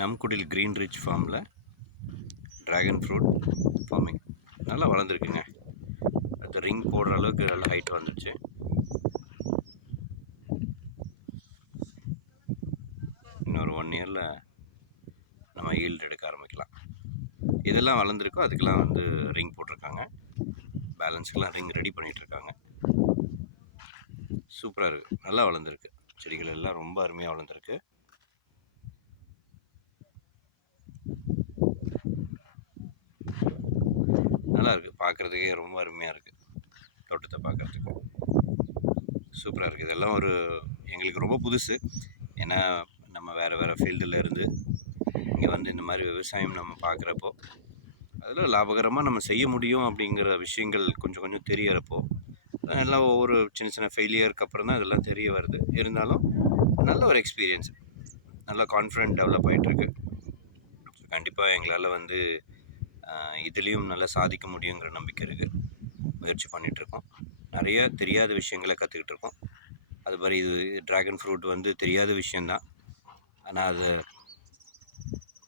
நம்குடில் green rich ஃபார்மில் dragon fruit farming நல்லா வளர்ந்துருக்குங்க. அது ரிங் போடுற அளவுக்கு நல்ல ஹைட் வந்துடுச்சு. இன்னொரு 1 இயரில் நம்ம ஈல்டு எடுக்க ஆரம்பிக்கலாம். இதெல்லாம் வளர்ந்துருக்கோ அதுக்கெல்லாம் வந்து ரிங் போட்டிருக்காங்க. பேலன்ஸுக்கெலாம் ரிங் ரெடி பண்ணிகிட்ருக்காங்க. சூப்பராக இருக்குது, நல்லா வளர்ந்துருக்கு. செடிகள் எல்லாம் ரொம்ப அருமையாக வளர்ந்துருக்கு. நல்லா இருக்குது, பார்க்குறதுக்கே ரொம்ப அருமையாக இருக்குது. தோட்டத்தை பார்க்குறதுக்கு சூப்பராக இருக்குது. இதெல்லாம் எங்களுக்கு ரொம்ப புதுசு. ஏன்னா நம்ம வேறு ஃபீல்டில் இருந்து இங்கே வந்து இந்த மாதிரி விவசாயம் நம்ம பார்க்குறப்போ அதில் லாபகரமாக நம்ம செய்ய முடியும் அப்படிங்கிற விஷயங்கள் கொஞ்சம் கொஞ்சம் தெரியறப்போ எல்லாம் ஒவ்வொரு சின்ன ஃபெயிலியருக்கு அப்புறம் தான் இதெல்லாம் தெரிய வருது. இருந்தாலும் நல்ல ஒரு எக்ஸ்பீரியன்ஸ், நல்ல கான்ஃபிடென்ட் டெவலப் ஆகிட்டுருக்கு. கண்டிப்பாக எங்களால் வந்து இதுலேயும் நல்லா சாதிக்க முடியுங்கிற நம்பிக்கை இருக்குது. முயற்சி பண்ணிகிட்ருக்கோம். நிறைய தெரியாத விஷயங்களை கற்றுக்கிட்டு இருக்கோம். அது மாதிரி இது ட்ராகன் ஃப்ரூட் வந்து தெரியாத விஷயந்தான். ஆனால்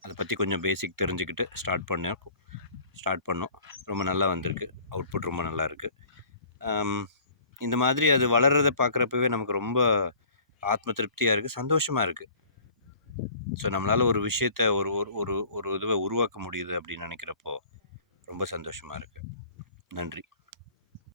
அதை பற்றி கொஞ்சம் பேசிக் தெரிஞ்சுக்கிட்டு ஸ்டார்ட் பண்ணோம். ரொம்ப நல்லா வந்திருக்கு. அவுட்புட் ரொம்ப நல்லா இருக்குது. இந்த மாதிரி அது வளர்கிறத பார்க்குறப்பவே நமக்கு ரொம்ப ஆத்ம திருப்தியாக இருக்குது, சந்தோஷமாக இருக்குது. ஸோ நம்மளால் ஒரு விஷயத்தை ஒரு இதுவை உருவாக்க முடியுது அப்படின்னு நினைக்கிறப்போ ரொம்ப சந்தோஷமாக இருக்குது. நன்றி.